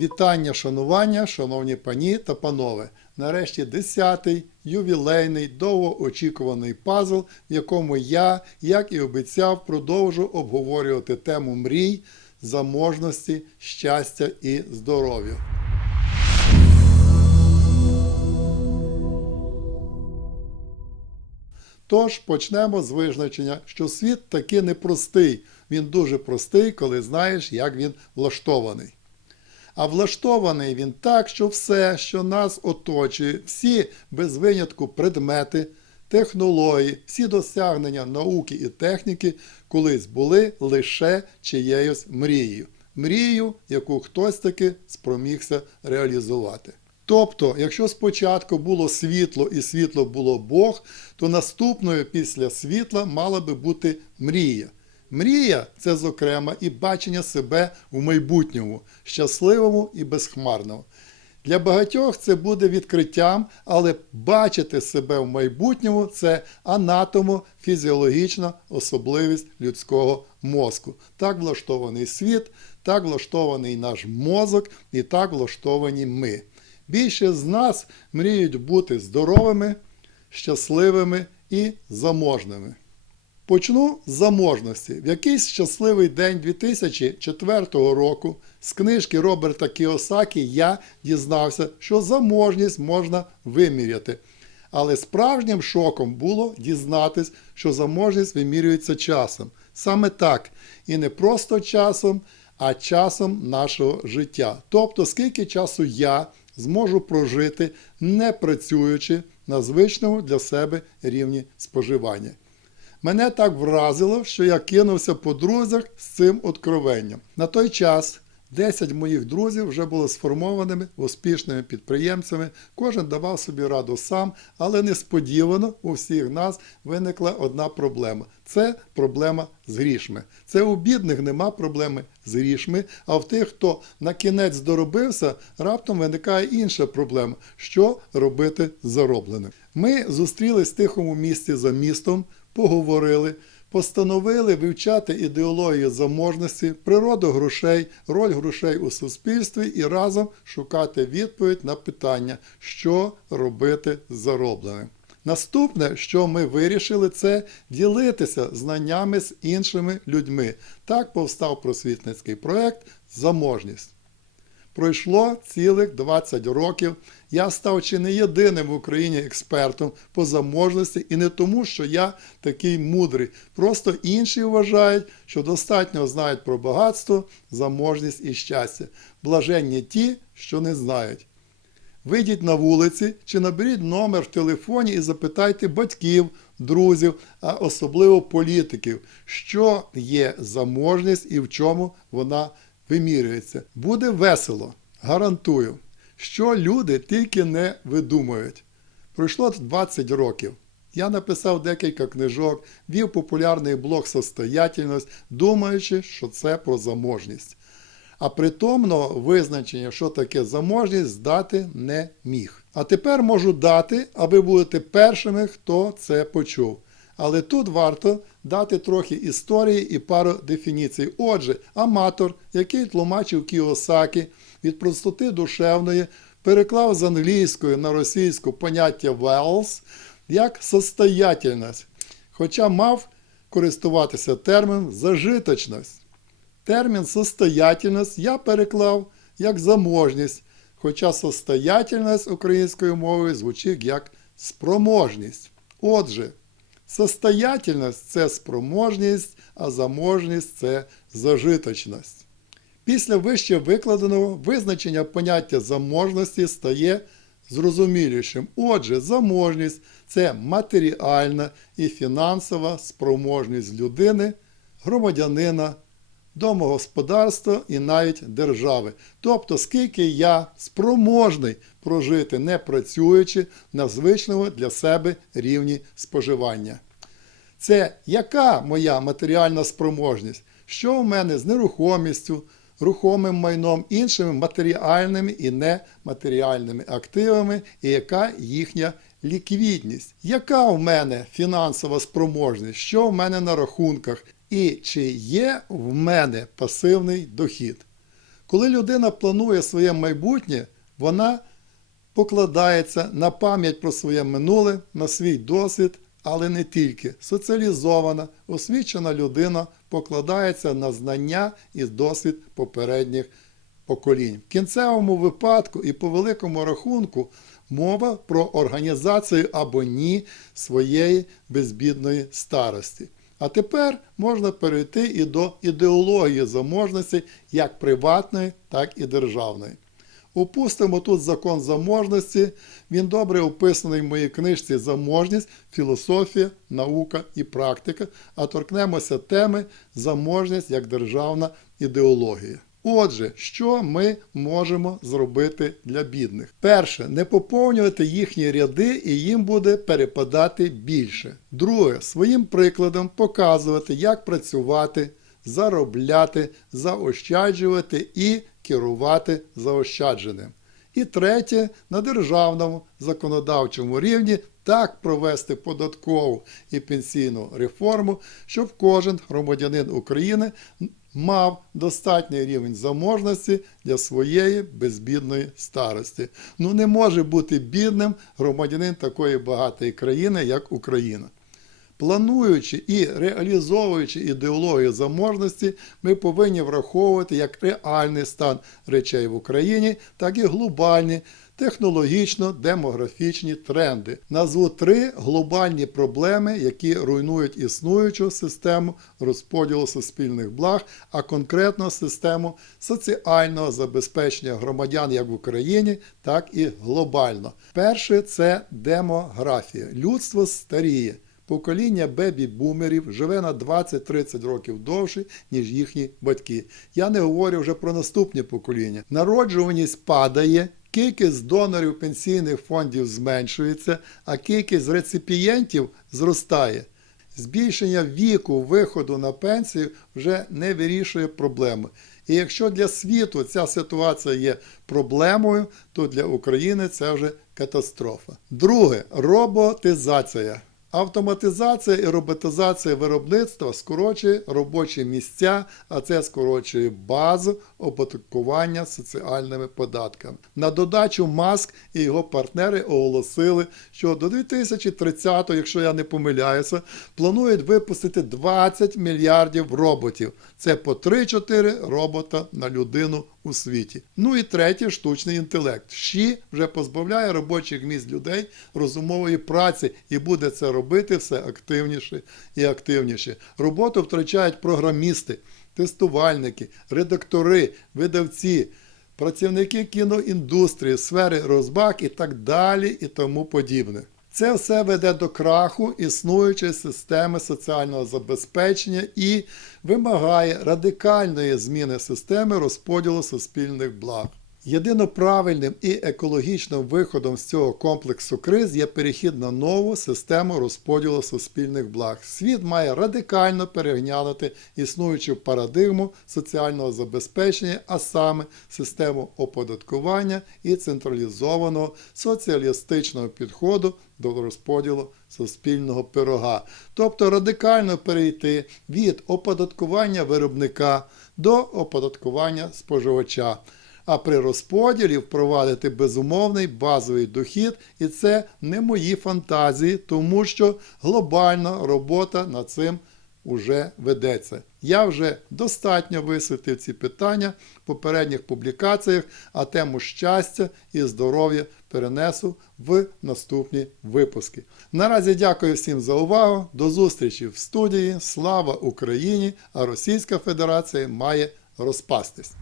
Вітання, шанування, шановні пані та панове. Нарешті 10-й ювілейний довгоочікуваний пазл, в якому я, як і обіцяв, продовжу обговорювати тему мрій, заможності, щастя і здоров'я. Тож почнемо з визначення, що світ таки непростий. Він дуже простий, коли знаєш, як він влаштований. А влаштований він так, що все, що нас оточує, всі без винятку предмети, технології, всі досягнення науки і техніки колись були лише чиєюсь мрією. Мрією, яку хтось таки спромігся реалізувати. Тобто, якщо спочатку було світло і світло було Бог, то наступною після світла мала би бути мрія. Мрія це, зокрема, і бачення себе у майбутньому, щасливому і безхмарному. Для багатьох це буде відкриттям, але бачити себе в майбутньому це анатомо-фізіологічна особливість людського мозку. Так влаштований світ, так влаштований наш мозок і так влаштовані ми. Більше з нас мріють бути здоровими, щасливими і заможними. Почну з заможності. В якийсь щасливий день 2004 року з книжки Роберта Кіосакі я дізнався, що заможність можна виміряти. Але справжнім шоком було дізнатись, що заможність вимірюється часом. Саме так. І не просто часом, а часом нашого життя. Тобто, скільки часу я зможу прожити, не працюючи на звичному для себе рівні споживання. Мене так вразило, що я кинувся по друзях з цим откровенням. На той час 10 моїх друзів вже були сформованими успішними підприємцями, кожен давав собі раду сам, але несподівано у всіх нас виникла одна проблема це проблема з грішми. Це у бідних нема проблеми з грішми, а в тих, хто на кінець доробився, раптом виникає інша проблема: що робити з заробленим. Ми зустрілись в тихому місці за містом поговорили, постановили вивчати ідеологію заможності, природу грошей, роль грошей у суспільстві і разом шукати відповідь на питання, що робити з заробленим. Наступне, що ми вирішили, це ділитися знаннями з іншими людьми. Так повстав просвітницький проект Заможність. Пройшло цілих 20 років. Я став чи не єдиним в Україні експертом по заможності, і не тому, що я такий мудрий. Просто інші вважають, що достатньо знають про багатство, заможність і щастя. Блаженні ті, що не знають. Вийдіть на вулиці чи наберіть номер в телефоні і запитайте батьків, друзів, а особливо політиків, що є заможність і в чому вона вимірюється. Буде весело, гарантую, що люди тільки не видумують. Пройшло 20 років. Я написав декілька книжок, вів популярний блог «Состоятельність», думаючи, що це про заможність. А притомно визначення, що таке заможність, здати не міг. А тепер можу дати, а ви будете першими, хто це почув. Але тут варто дати трохи історії і пару дефініцій. Отже, аматор, який тлумачив Кіосакі від простоти душевної, переклав з англійської на російську поняття wealth як состоятельність, хоча мав користуватися терміном зажиточність. Термін состоятельність я переклав як заможність, хоча состоятельність українською мовою звучить як спроможність. Отже, состоятельність це спроможність, а заможність це зажиточність. Після вище викладеного визначення поняття заможності стає зрозумілішим. Отже, заможність це матеріальна і фінансова спроможність людини, громадянина, домогосподарства і навіть держави. Тобто, скільки я спроможний прожити, не працюючи на звичному для себе рівні споживання. Це яка моя матеріальна спроможність? Що в мене з нерухомістю, рухомим майном, іншими матеріальними і нематеріальними активами, і яка їхня ліквідність? Яка в мене фінансова спроможність? Що в мене на рахунках? І чи є в мене пасивний дохід? Коли людина планує своє майбутнє, вона покладається на пам'ять про своє минуле, на свій досвід, але не тільки. Соціалізована, освічена людина покладається на знання і досвід попередніх поколінь. В кінцевому випадку і по великому рахунку мова про організацію або ні своєї безбідної старості. А тепер можна перейти і до ідеології заможності як приватної, так і державної. Упустимо тут закон заможності. Він добре описаний в моїй книжці Заможність, філософія, наука і практика, а торкнемося теми заможність як державна ідеологія. Отже, що ми можемо зробити для бідних? Перше, не поповнювати їхні ряди і їм буде перепадати більше. Друге, своїм прикладом показувати, як працювати, заробляти, заощаджувати і керувати заощадженим. І третє, на державному законодавчому рівні так провести податкову і пенсійну реформу, щоб кожен громадянин України мав достатній рівень заможності для своєї безбідної старості. Ну не може бути бідним громадянин такої багатої країни, як Україна. Плануючи і реалізовуючи ідеологію заможності, ми повинні враховувати як реальний стан речей в Україні, так і глобальні технологічно-демографічні тренди. Назву три глобальні проблеми, які руйнують існуючу систему розподілу суспільних благ, а конкретно систему соціального забезпечення громадян як в Україні, так і глобально. Перше це демографія. Людство старіє. Покоління бебі-бумерів живе на 20-30 років довше, ніж їхні батьки. Я не говорю вже про наступні покоління. Народжуваність падає, кількість донорів пенсійних фондів зменшується, а кількість реципієнтів зростає. Збільшення віку виходу на пенсію вже не вирішує проблеми. І якщо для світу ця ситуація є проблемою, то для України це вже катастрофа. Друге роботизація. Автоматизація і роботизація виробництва скорочує робочі місця, а це скорочує базу оподаткування соціальними податками. На додачу Маск і його партнери оголосили, що до 2030, якщо я не помиляюся, планують випустити 20 мільярдів роботів. Це по 3-4 робота на людину у світі. Ну і третє штучний інтелект. ЩІ вже позбавляє робочих місць людей розумової праці і буде це робити все активніше і активніше. Роботу втрачають програмісти, тестувальники, редактори, видавці. Працівники кіноіндустрії, сфери розбак і так далі, і тому подібне. Це все веде до краху існуючої системи соціального забезпечення і вимагає радикальної зміни системи розподілу суспільних благ. Єдино правильним і екологічним виходом з цього комплексу криз є перехід на нову систему розподілу суспільних благ. Світ має радикально переглянути існуючу парадигму соціального забезпечення, а саме систему оподаткування і централізованого соціалістичного підходу до розподілу суспільного пирога. Тобто радикально перейти від оподаткування виробника до оподаткування споживача а при розподілі впровадити безумовний базовий дохід, і це не мої фантазії, тому що глобальна робота над цим уже ведеться. Я вже достатньо висвітив ці питання в попередніх публікаціях, а тему щастя і здоров'я перенесу в наступні випуски. Наразі дякую всім за увагу. До зустрічі в студії. Слава Україні! А Російська Федерація має розпастись.